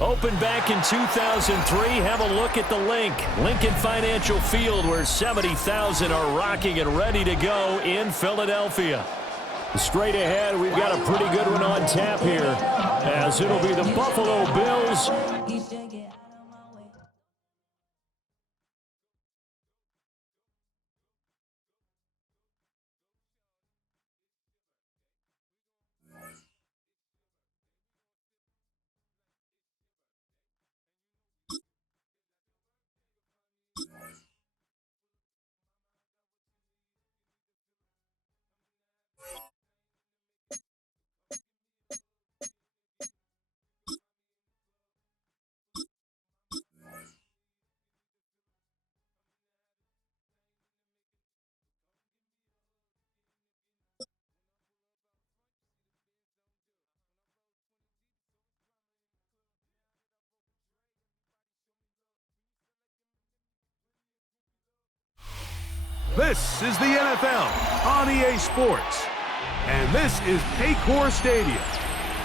Opened back in 2003, have a look at the Lincoln Financial Field, where 70,000 are rocking and ready to go in Philadelphia. Straight ahead, we've got a pretty good one on tap here, as it'll be the Buffalo Bills. This is the NFL on EA Sports, and this is Paycor Stadium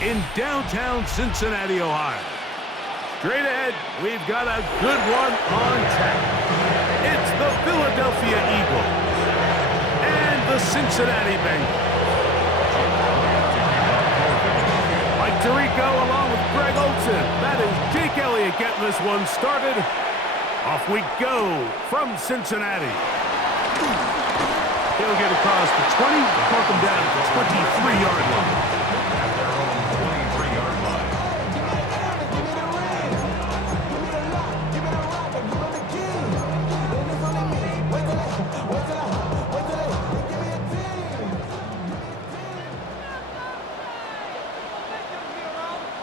in downtown Cincinnati, Ohio. Straight ahead, we've got a good one on tap. It's the Philadelphia Eagles and the Cincinnati Bengals. Mike Tirico along with Greg Olsen. That is Jake Elliott getting this one started. Off we go from Cincinnati. He'll get across the 20, mark him down at the 23-yard line. At their own 23-yard line.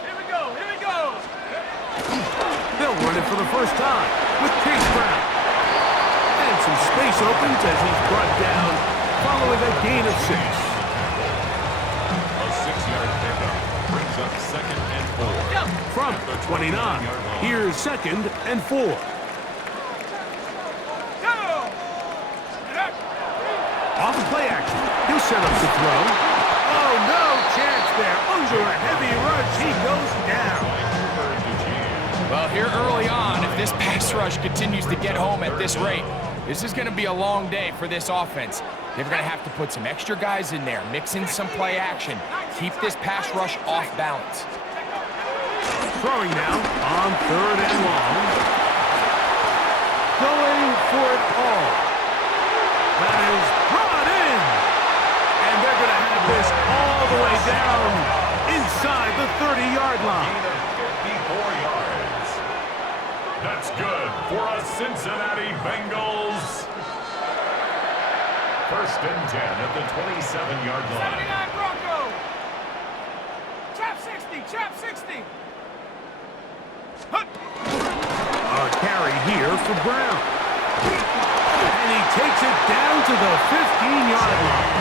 Here we go. They'll run it for the first time with Chase Brown. And some space opens as he's brought down following a gain of 6. A 6-yard pickup brings up 2nd and 4. From the 29, here's 2nd and 4. Off the play action, he'll set up the throw. Oh, no chance there. Under a heavy rush, he goes down. Well, here early on, if this pass rush continues to get home at this rate, this is going to be a long day for this offense. They're going to have to put some extra guys in there, mix in some play action, keep this pass rush off balance. Throwing now on 3rd and long. Going for it all. That is brought in. And they're going to have this all the way down inside the 30-yard line. Gain of 54 yards. That's good for a Cincinnati Bengals. 1st and 10 at the 27-yard line. 79 Bronco. Chap 60. A carry here for Brown. And he takes it down to the 15-yard line.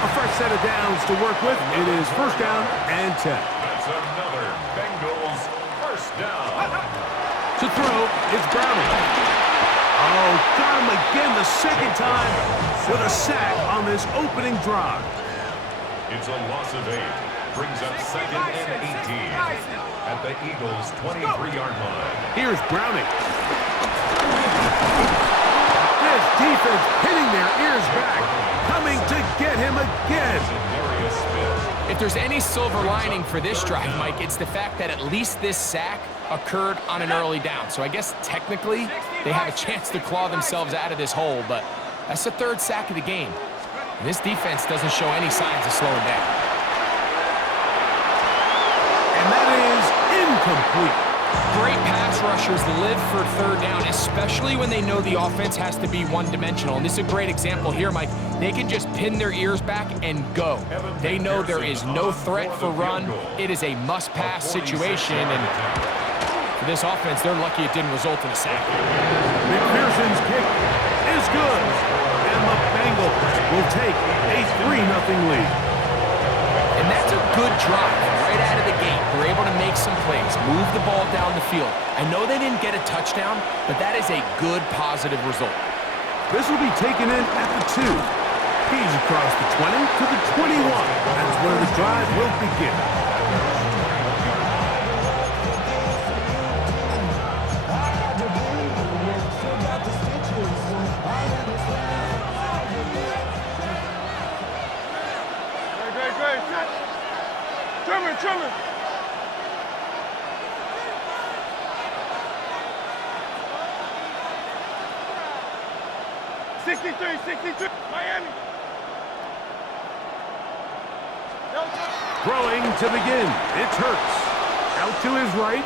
A fresh set of downs to work with. It is 1st down and 10. That's another Bengals 1st down. To throw, it's Browning. Oh, got him again the 2nd time with a sack on this opening drive. It's a loss of 8. Brings up 2nd and 18 at the Eagles' 23-yard line. Here's Browning. This defense pinning their ears back, coming to get him again. If there's any silver lining for this drive, Mike, it's the fact that at least this sack occurred on an early down. So I guess technically they have a chance to claw themselves out of this hole, but that's the 3rd sack of the game. And this defense doesn't show any signs of slowing down. And that is incomplete. Great pass rushers live for 3rd down, especially when they know the offense has to be one-dimensional. And this is a great example here, Mike. They can just pin their ears back and go. They know there is no threat for run. It is a must-pass situation, and for this offense, they're lucky it didn't result in a sack. McPherson's kick is good, and the Bengals will take a 3-0 lead. And that's a good drive right out of the gate. They're able to make some plays, move the ball down the field. I know they didn't get a touchdown, but that is a good, positive result. This will be taken in at the 2. He's across the 20 to the 21. That's where the drive will begin. Miami. Throwing to begin. It's Hurts. Out to his right.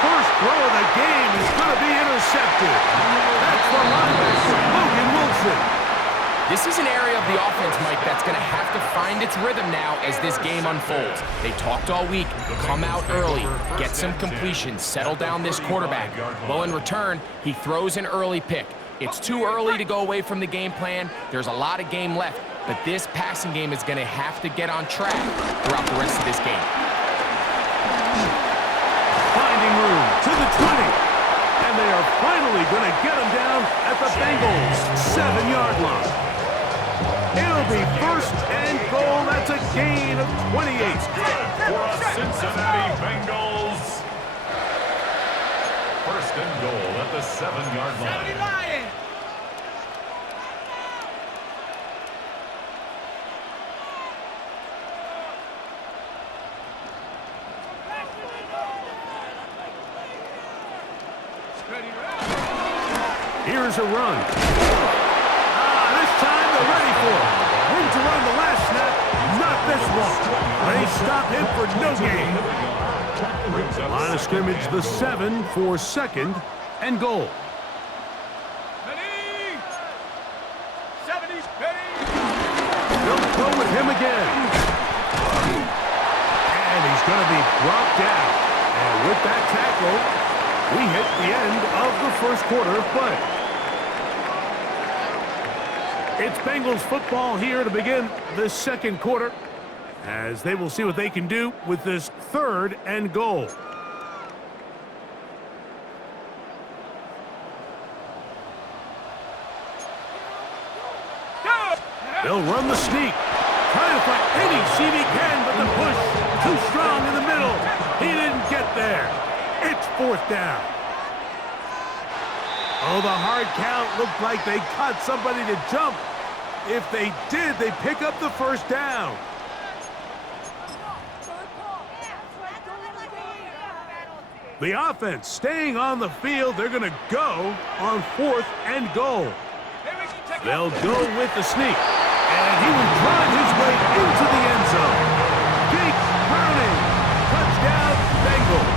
First throw of the game is going to be intercepted. That's for linebacker Logan Wilson. This is an area of the offense, Mike, that's going to have to find its rhythm now as this game unfolds. They talked all week, come out early, get some completions, settle down this quarterback. Well, in return, he throws an early pick. It's too early to go away from the game plan. There's a lot of game left, but this passing game is going to have to get on track throughout the rest of this game. Finding room to the 20. And they are finally going to get him down at the Bengals' 7-yard line. It'll be first and goal. That's a gain of 28. For Cincinnati Bengals. First and goal at the 7-yard line. Here's a run. This time they're ready for it. Room to run the last snap. Not this one. They stop him for no gain. Line of scrimmage, the 7 for second and goal. They'll go with him again. And he's going to be brought down. And with that tackle, we hit the end of the first quarter of play. It's Bengals football here to begin the second quarter, as they will see what they can do with this third and goal. They'll run the sneak. Trying to find any seam he can, but the push too strong in the middle. He didn't get there. It's fourth down. Oh, the hard count looked like they caught somebody to jump. If they did, they pick up the first down. The offense staying on the field. They're going to go on fourth and goal. They'll go with the sneak. And he will drive his way into the end zone. Jake Browning. Touchdown, Bengals.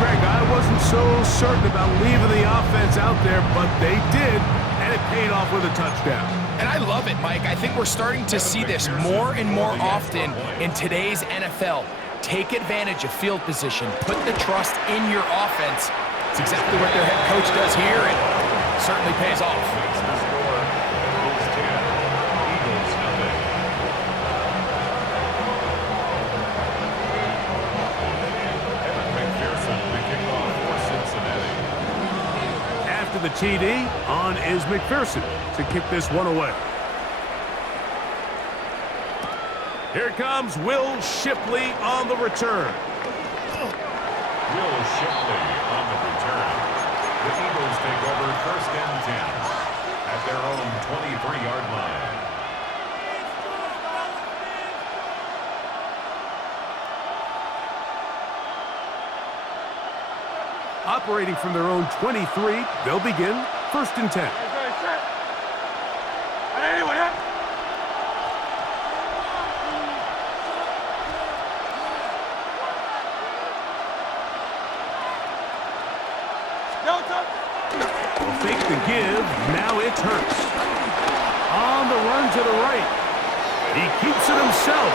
Greg, I wasn't so certain about leaving the offense out there, but they did, and it paid off with a touchdown. And I love it, Mike. I think we're starting to see this more and more often in today's NFL. Take advantage of field position. Put the trust in your offense. It's exactly what their head coach does here, and certainly pays off. The TD on is McPherson to kick this one away. Here comes Will Shipley on the return. Will Shipley on the return. The Eagles take over first and 10 at their own 23-yard line. Operating from their own 23, they'll begin first and 10. They'll fake the give. Now it's Hurts. On the run to the right. He keeps it himself.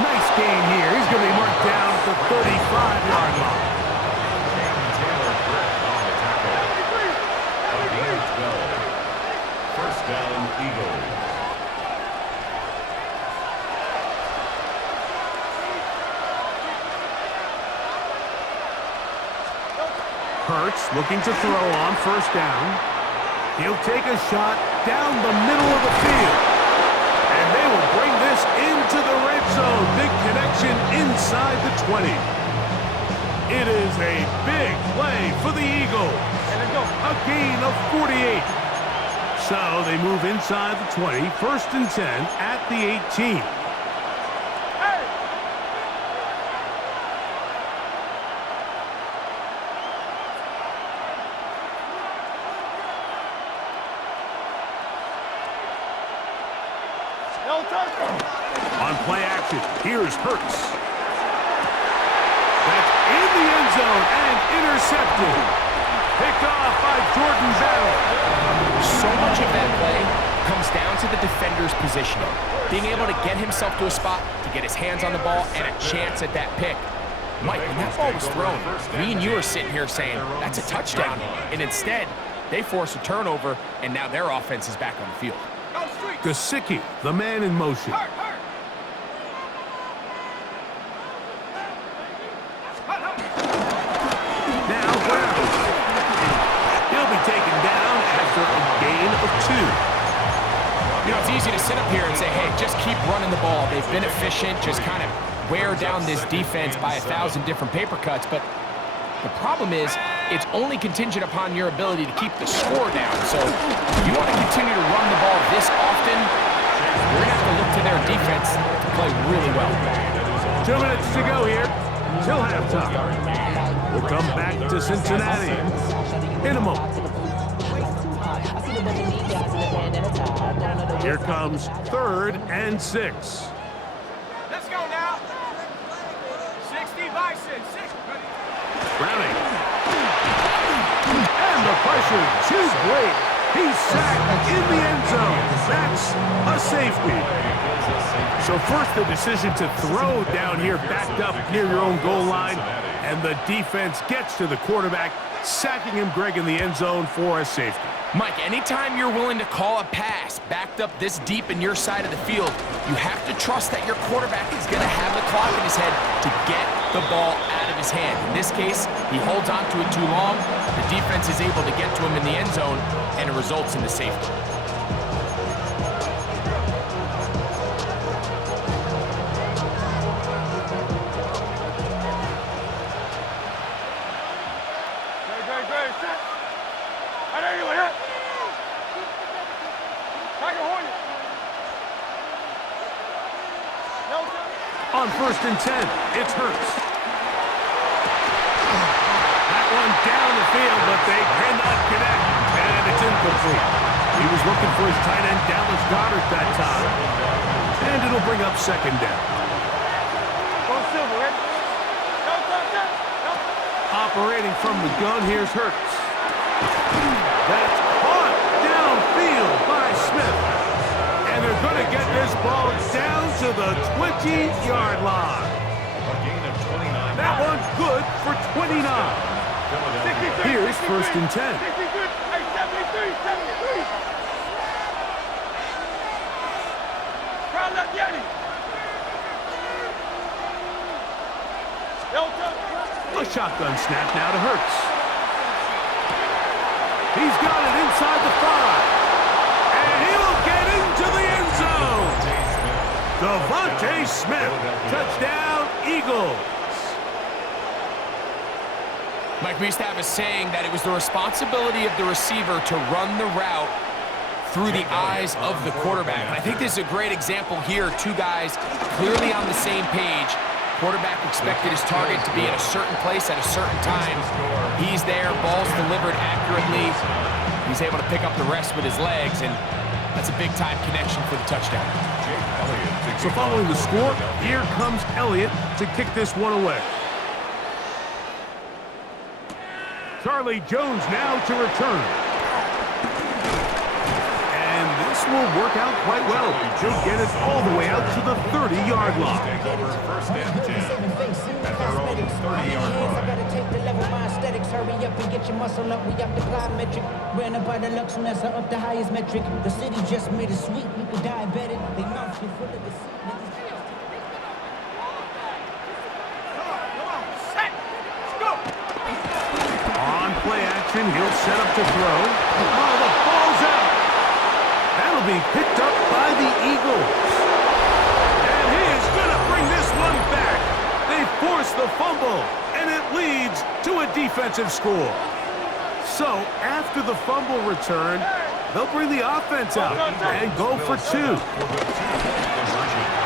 Nice gain here. He's going to be marked down at the 35-yard line. First down, Eagles. Hurts looking to throw on first down. He'll take a shot down the middle of the field. And they will bring this into the red zone. Big connection inside the 20. It is a big play for the Eagles. A gain of 48. So they move inside the 20, first and 10 at the 18. On play action, here's Hurts. That's in the end zone and intercepted. Picked off by Jordan Battle. So much of that play comes down to the defender's positioning. Being able to get himself to a spot, to get his hands on the ball, and a chance at that pick. Mike, when that ball was thrown, me and you are sitting here saying, that's a touchdown. And instead, they force a turnover, and now their offense is back on the field. Gesicki, the man in motion. Now, Brown. He'll be taken down after a gain of 2. You know, it's easy to sit up here and say, hey, just keep running the ball. They've been efficient, just kind of wear down this defense by 1,000 different paper cuts. But the problem is, it's only contingent upon your ability to keep the score down. So if you want to continue to run the ball this often, you're going to have to look to their defense to play really well. 2 minutes to go here till halftime. We'll come back to Cincinnati in a moment. Here comes 3rd and 6. Let's go now. 60 Bison. 6. Browning. And the pressure too great. He's sacked in the end zone. That's a safety. So first the decision to throw down here backed up near your own goal line. And the defense gets to the quarterback, sacking him, Greg, in the end zone for a safety. Mike, anytime you're willing to call a pass backed up this deep in your side of the field, you have to trust that your quarterback is going to have the clock in his head to get the ball out of his hand. In this case, he holds on to it too long. The defense is able to get to him in the end zone, and it results in the safety. On 1st and 10, it's Hurts. That one down the field, but they cannot connect, and it's incomplete. He was looking for his tight end, Dallas Goedert, that time. And it'll bring up 2nd down. Operating from the gun, here's Hurts. That's caught downfield by Smith. And they're going to get this ball down to the 20-yard line. That one good for 29. Here's 1st and 10. A shotgun snap now to Hurts. He's got it inside the 5. And he'll get into the end zone. Devontae Smith, touchdown, Eagles. Mike, we used to have a saying that it was the responsibility of the receiver to run the route through the eyes of the quarterback. And I think this is a great example here. 2 guys clearly on the same page. Quarterback expected his target to be in a certain place at a certain time. He's there, ball's delivered accurately. He's able to pick up the rest with his legs, and that's a big-time connection for the touchdown. So following the score, here comes Elliott to kick this one away. Charlie Jones now to return. And this will work out quite well. He'll get it all the way out to the 30-yard line. Take over 1st and 10 at their own 30-yard line. Hurry up and get your muscle up. We have the plyometric. Ran up by the Lux and that's up the highest metric. The city just made it sweet. You could diabetic. They mouth you full of the seat. On play action, he'll set up to throw. Oh, the ball's out. That'll be picked up by the Eagles. And he is going to bring this one back. They force the fumble, and it leads to a defensive score. So, after the fumble return, they'll bring the offense out and go for 2.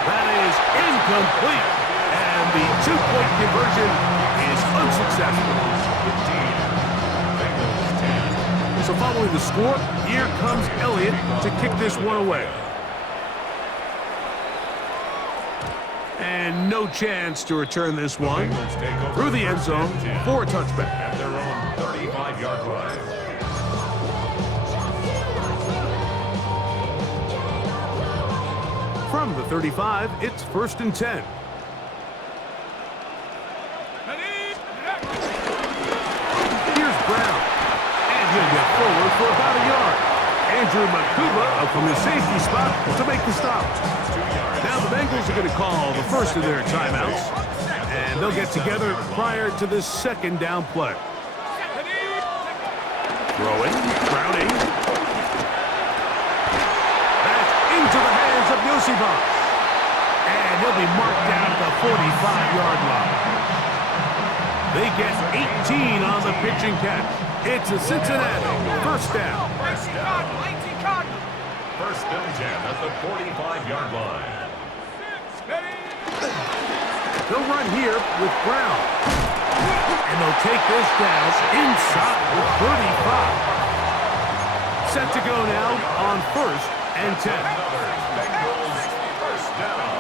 That is incomplete, and the 2-point conversion is unsuccessful. So following the score, here comes Elliott to kick this one away. And no chance to return this one Bengals take over through the end first zone and 10 for a touchback. at their own 35-yard line. From the 35, it's 1st and 10. Here's Brown. And he'll get forward for about a yard. Andrew Makuba up from his safety spot to make the stop. Now the Bengals are going to call the first of their timeouts. And they'll get together prior to the second down play. Throwing, Browning. That's into the hands of Yosibas. And he'll be marked down at the 45-yard line. They get 18 on the pitch and catch. It's a Cincinnati first down. First and 10 at the 45-yard line. They'll run here with Brown. And they'll take this down inside the 35. Set to go now on 1st and 10. Bengals first down.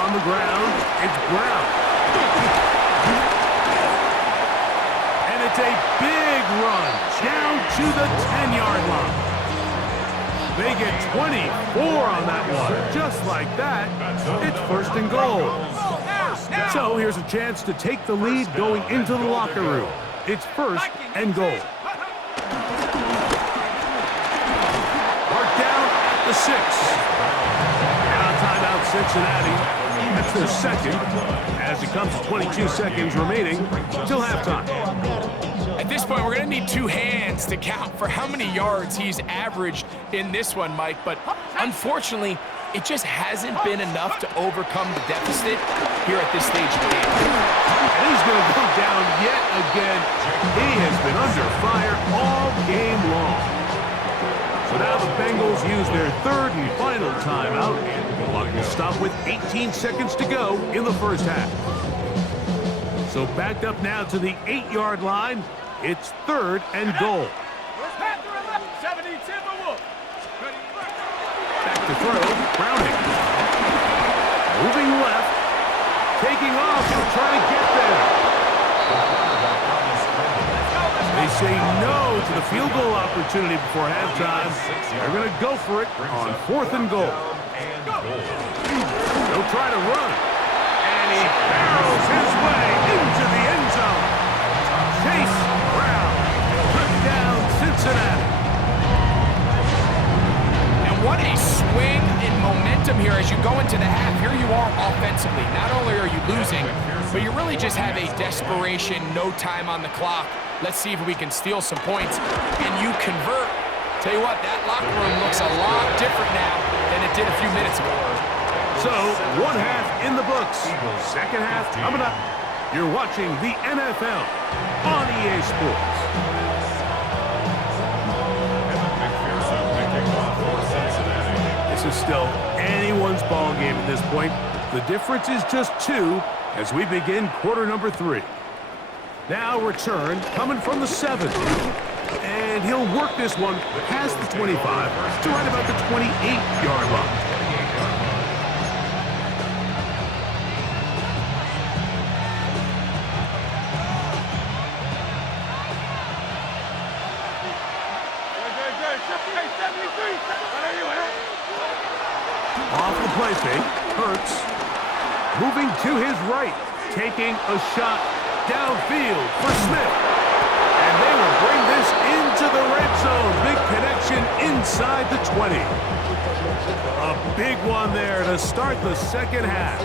On the ground, it's Brown. And it's a big run down to the 10-yard line. They get 24 on that one. Just like that, it's 1st and goal. So here's a chance to take the lead going into the locker room. It's 1st and goal. Marked down at the 6. Now timeout Cincinnati. That's their second as it comes to 22 seconds remaining till halftime. At this point, we're going to need 2 hands to count for how many yards he's averaged in this one, Mike. But unfortunately, it just hasn't been enough to overcome the deficit here at this stage of the game. And he's going to go down yet again. He has been under fire all game long. So now the Bengals use their 3rd and final timeout. The clock will stop with 18 seconds to go in the first half. So backed up now to the 8-yard line. It's 3rd and goal. Back to throw, Browning. Moving left. Taking off, he'll try to get there. They say no to the field goal opportunity before halftime. They're going to go for it on 4th and goal. They'll try to run. And he barrels his way into the end zone. Chase Brown. Touchdown, Cincinnati. And what a swing in momentum here as you go into the half. Here you are offensively. Not only are you losing, but you really just have a desperation, no time on the clock. Let's see if we can steal some points. And you convert. Tell you what, that locker room looks a lot different now than it did a few minutes ago. So, 1 half in the books. Second half coming up. You're watching the NFL on EA Sports. This is still anyone's ball game at this point. The difference is just 2 as we begin quarter number 3. Now return coming from the 7. And he'll work this one past the 25 to right about the 28-yard line. Off the play fake, Hurts moving to his right, taking a shot downfield for Smith. And they will bring this into the red zone. Big connection inside the 20. A big one there to start the second half.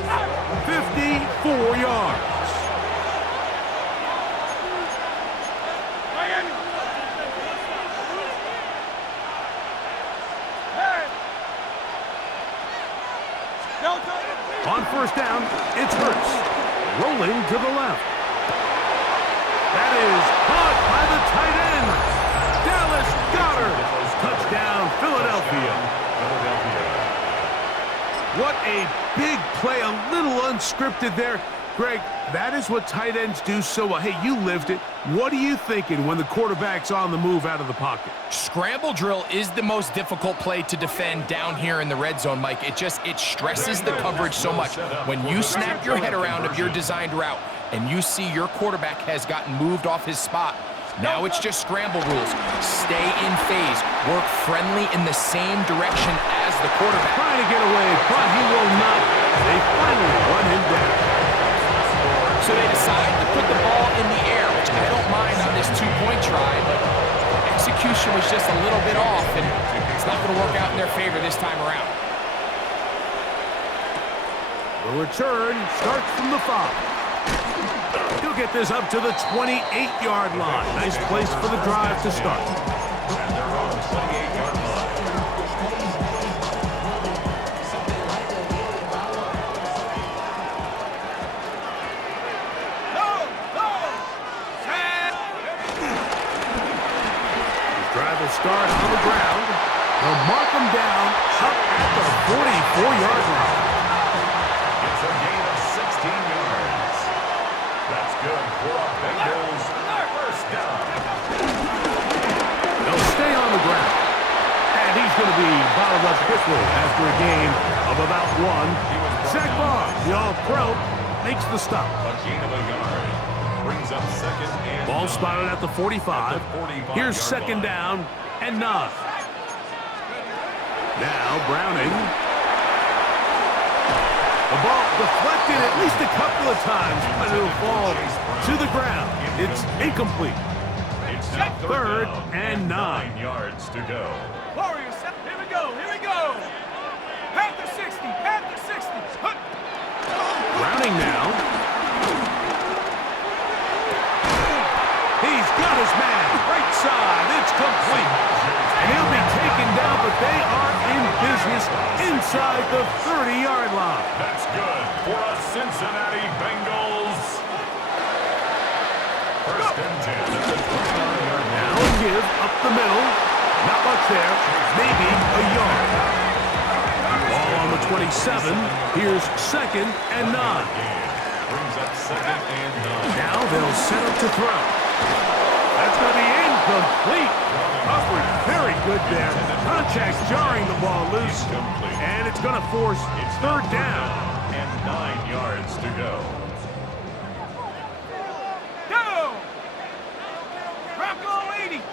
54 yards. On first down, it's Hurts. Rolling to the left. That is caught by the tight end. Dallas Goedert. Touchdown, Philadelphia. What a big play. A little unscripted there. Greg, that is what tight ends do so well. Hey, you lived it. What are you thinking when the quarterback's on the move out of the pocket? Scramble drill is the most difficult play to defend down here in the red zone, Mike. It stresses the coverage so much. When you snap your head around of your designed route and you see your quarterback has gotten moved off his spot, now it's just scramble rules. Stay in phase. Work friendly in the same direction as the quarterback. Trying to get away, but he will not. They finally run him down. So they decide to put the ball in the air, which I don't mind on this two-point try, but execution was just a little bit off, and it's not going to work out in their favor this time around. The return starts from the 5. He'll get this up to the 28-yard line. Nice place for the drive to start. And they're on the 28-yard line. Drive will start on the ground. They'll mark him down up at the 44-yard line. It's a gain of 16 yards. That's good for a Bengals first down. They'll stay on the ground. And he's going to be bottled up quickly after a gain of about 1. Zach Barr, the All-Pro, makes the stop. A gain of a yard. Brings up second and Ball 9. spotted at the 45. Here's second down and 9. Now Browning. The ball deflected at least a couple of times, but it'll fall to the ground. It's incomplete. It's now Third down and 9. 9 yards to go. Warriors, here we go, here we go. Panther 60, Panther 60. Hup. Browning now. He's got his man. Right side. It's complete. And he'll be taken down, but they are in business inside the 30-yard line. That's good for a Cincinnati Bengals. First and 10 at the 29-yard line. Now a give up the middle. Not much there. Maybe a yard. Ball on the 27. Here's second and 9. Brings up second and 9. Now they'll set up to throw. That's going to be incomplete. Coverage very good there. Contact jarring the ball loose. And it's going to force third down. And 9 yards to go. Go! Rocco 80.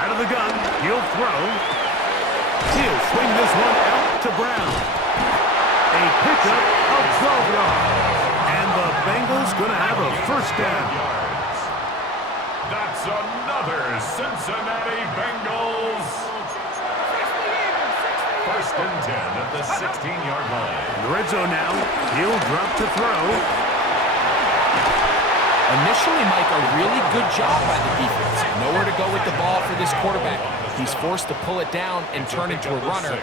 Out of the gun. He'll throw. He'll swing this one out to Brown. A pickup of 12 yards. And the Bengals going to have a first down. That's another Cincinnati Bengals. First and 10 at the 16-yard line. In the red zone now. He'll drop to throw. Initially, Mike, a really good job by the defense. Nowhere to go with the ball for this quarterback. He's forced to pull it down and turn into a runner.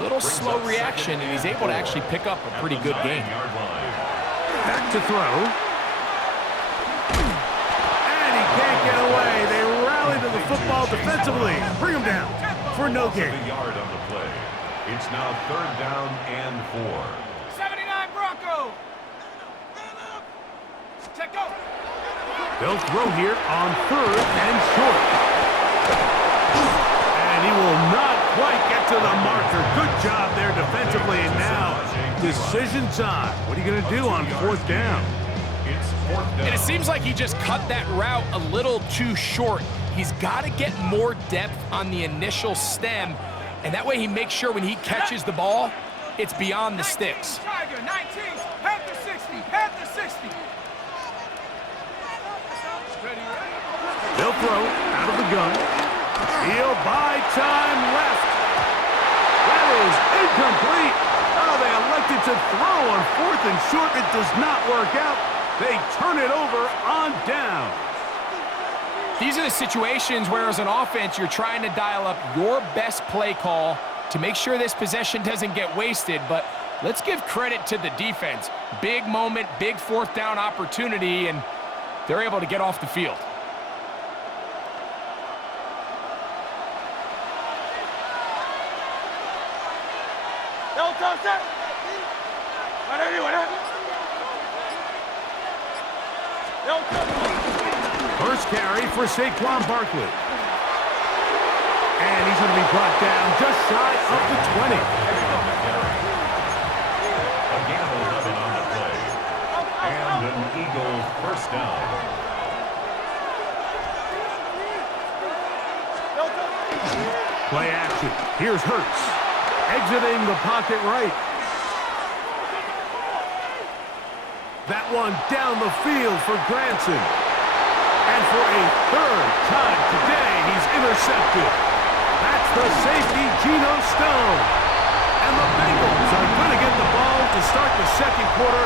Little slow reaction, and he's able to actually pick up a pretty good game. Back to throw. And he can't get away. They rally to the football defensively. Bring him down for no gain. A yard on the play. It's now third down and 4. 79 Bronco. Check out. They'll throw here on third and short. And he will not quite get to the marker. Good job there defensively. And now decision time. What are you going to do on fourth down? It's fourth down. And it seems like he just cut that route a little too short. He's got to get more depth on the initial stem, and that way he makes sure when he catches the ball, it's beyond the sticks. Tiger 19, Panther 60, Panther 60. They'll throw out of the gun. He'll buy time left. That is incomplete. Oh, they elected to throw on fourth and short. It does not work out. They turn it over on down. These are the situations where, as an offense, you're trying to dial up your best play call to make sure this possession doesn't get wasted. But let's give credit to the defense. Big moment, big fourth down opportunity, and they're able to get off the field. First carry for Saquon Barkley. And he's going to be brought down just shy of the 20. A gain of 11 on the play. And an Eagle first down. Play action. Here's Hurts. Exiting the pocket right. That one down the field for Granson. And for a third time today, he's intercepted. That's the safety, Geno Stone. And the Bengals are going to get the ball to start the second quarter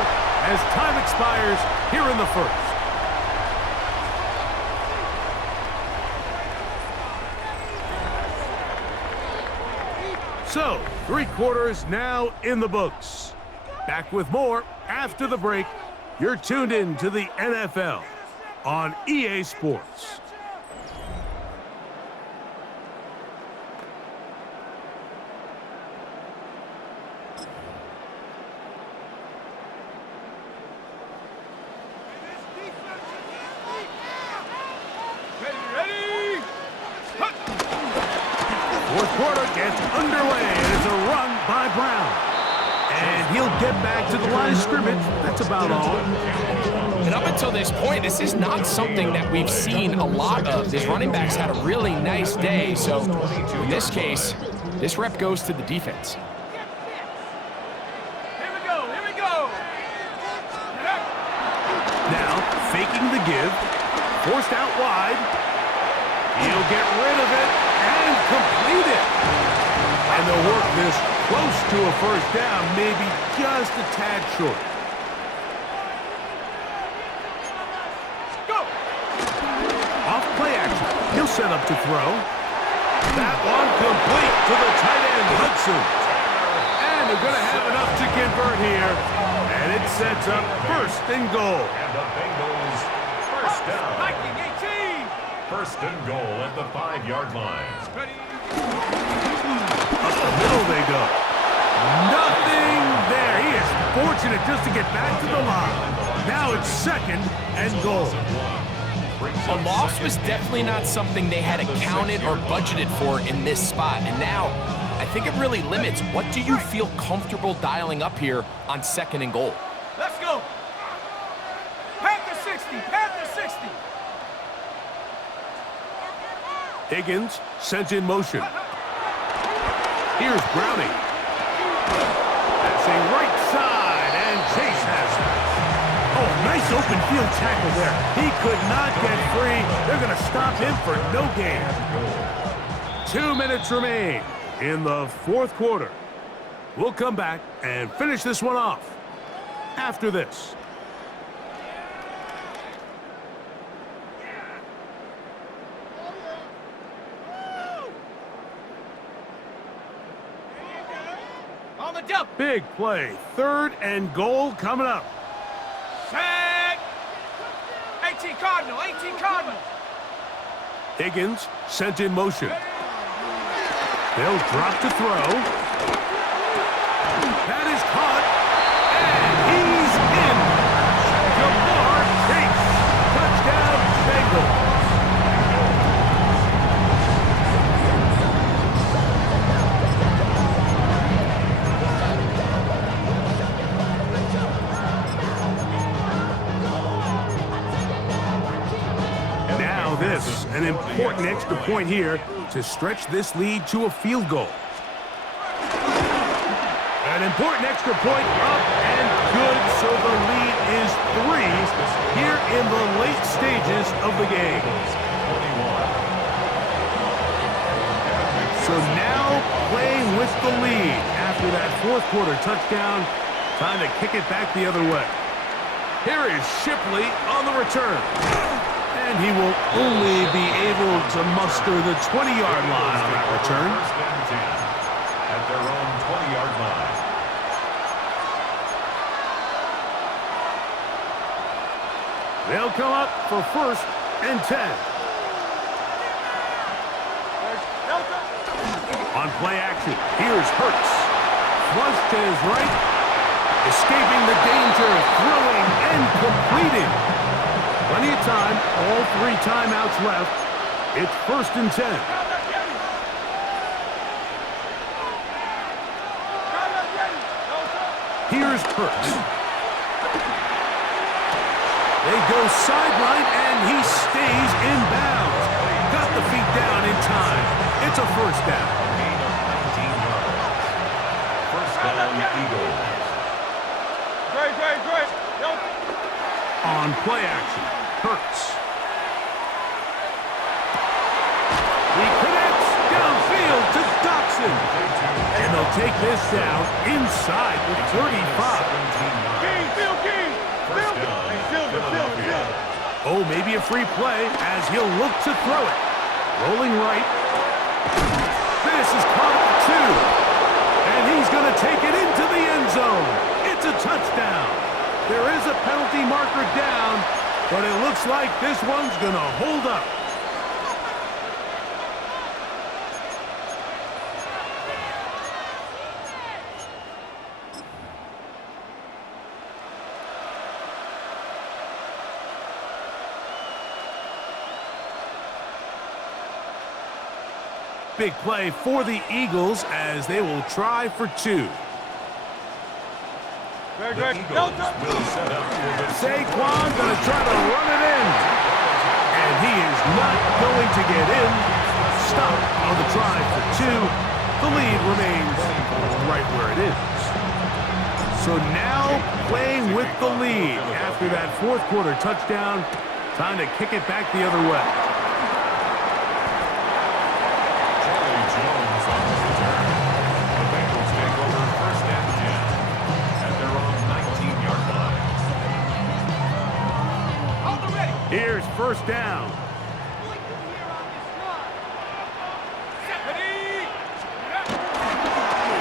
as time expires here in the first. So, 3 quarters now in the books. Back with more after the break. You're tuned in to the NFL on EA Sports. Fourth quarter gets underway, and it's a run by Brown. And he'll get back to the line of scrimmage. That's about all. And up until this point, this is not something that we've seen a lot of. These running backs had a really nice day. So in this case, this rep goes to the defense. Here we go, here we go. Now, faking the give. Forced out wide. He'll get rid of it and complete it. And they'll work this close to a first down, maybe just a tad short. Go! Off play action. He'll set up to throw. That one complete to the tight end, Hudson. And they're going to have enough to convert here. And it sets up first and goal. And the Bengals first down. Viking 18! First and goal at the 5-yard line. Ready? Up the middle they go. Nothing there. He is fortunate just to get back to the line. Now it's second and goal. A loss was definitely not something they had accounted or budgeted for in this spot. And now, I think it really limits what do you feel comfortable dialing up here on second and goal. Let's go! Panther 60! Panther 60! Higgins sent in motion. Here's Browning. Passing right side, and Chase has it. Oh, nice open field tackle there. He could not get free. They're going to stop him for no gain. 2 minutes remain in the fourth quarter. We'll come back and finish this one off after this. On the jump! Big play. Third and goal coming up. Set! 18 Cardinal! 18 Cardinal! Higgins sent in motion. They'll drop to throw. That is caught. And he's in. Jamar Chase. Touchdown, Bengals. Now this, an important extra point here to stretch this lead to a field goal. An important extra point up and good, so the lead is 3 here in the late stages of the game. So now playing with the lead after that fourth quarter touchdown, time to kick it back the other way. Here is Shipley on the return. And he will only be able to muster the 20-yard line on that return. First and 10 at their own 20-yard line. They'll come up for first and 10. On play action, here's Hurts. Flush to his right. Escaping the danger, throwing, and completing. Plenty of time, all 3 timeouts left. It's 1st and 10. Here's Hurts. They go sideline, and he stays in bounds. Got the feet down in time. It's a 1st down. Gain of 19 yards. 1st down, Eagles. Great. On play action, Hurts. He connects downfield to Dobson. And they'll take this down inside the 35. Oh, maybe a free play as he'll look to throw it. Rolling right. This is caught at 2. And he's going to take it into the end zone. It's a touchdown. There is a penalty marker down, but it looks like this one's going to hold up. Big play for the Eagles as they will try for 2. The Eagles will set up for the Saquon going to try to run it in. And he is not going to get in. Stop on the try for 2. The lead remains right where it is. So now playing with the lead after that 4th quarter touchdown. Time to kick it back the other way. Charlie Jones on the return. The Bengals take over 1st and 10 at their own 19-yard line. Here's 1st down.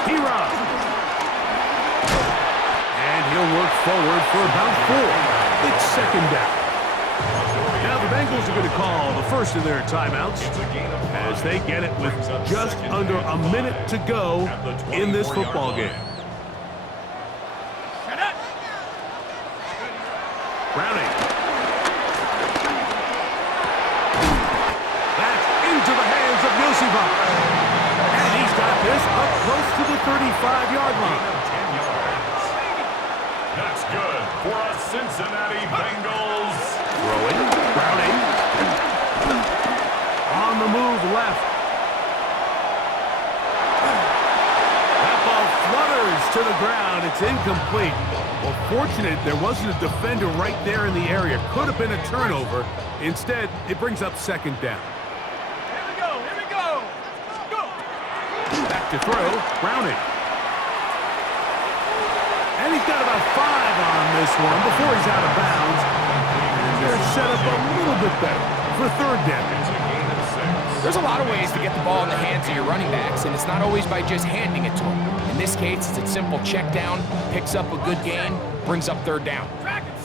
T-Rob. And he'll work forward for about 4. It's 2nd down. Now the Bengals are going to call the first of their timeouts as they get it with just under a minute to go in this football game. Browning. That's into the hands of Yosibach. And he's got this up close to the 35-yard line. 10 yards. That's good for a Cincinnati Bengals. Throwing. Browning. On the move left. That ball flutters to the ground. It's incomplete. Well, fortunate there wasn't a defender right there in the area. Could have been a turnover. Instead, it brings up 2nd down. Here we go. Go. Back to throw. Browning. And he's got about 5 on this one before he's out of bounds. And they're set up a little bit better for 3rd down. It's a gain of 6. There's a lot of ways to get the ball in the hands of your running backs, and it's not always by just handing it to them. In this case, it's a simple check down, picks up a good gain, brings up 3rd down.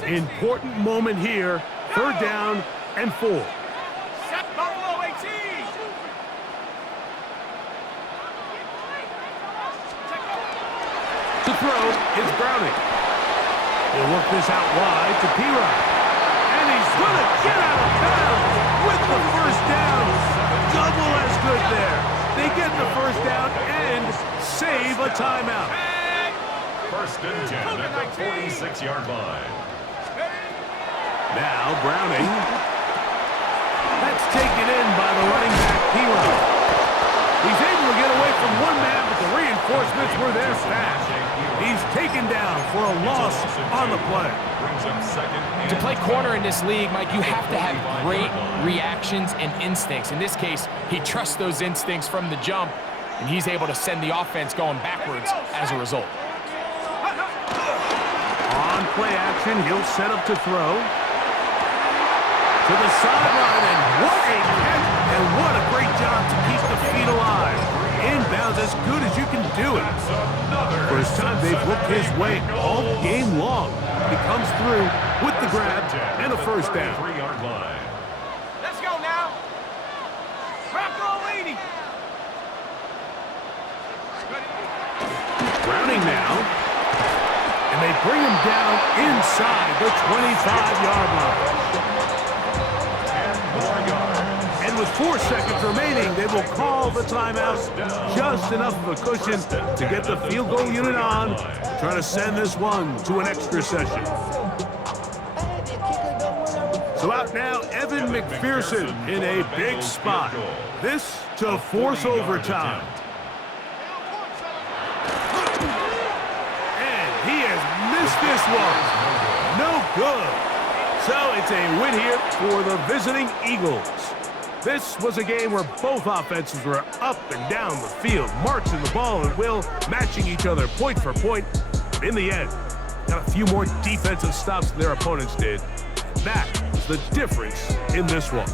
Important moment here. 3rd down and 4. Set Buffalo 18. To throw is Browning. He'll work this out wide to P-Rod. And he's going to get out of bounds with the 1st down. Double as good there. They get the 1st down and save a timeout. 1st and 10 at the 46-yard line. Now Browning. That's taken in by the running back P-Rod. He's able to get away from one man, but the reinforcements were there fast. He's taken down for a loss on the play. Brings up 2nd and To play corner in this league, Mike, you have to have great reactions and instincts. In this case, he trusts those instincts from the jump, and he's able to send the offense going backwards as a result. On play action, he'll set up to throw. To the sideline, and what a catch, and what a great job to keep the feet alive. Inbounds as good as you can do it. First time they've looked his way all game long. He comes through with the grab and a 1st down. 3-yard line. Let's go now. Crackle 80. Browning now. And they bring him down inside the 25-yard line. 10 more yards. And with 4 seconds remaining, they will call the timeout. Just enough of a cushion to get the field goal unit on, trying to send this one to an extra session. So out now, Evan McPherson in a big spot. This to force overtime. And he has missed this one. No good. So it's a win here for the visiting Eagles. This was a game where both offenses were up and down the field, marching the ball at will, matching each other point for point. But in the end, got a few more defensive stops than their opponents did. That was the difference in this one.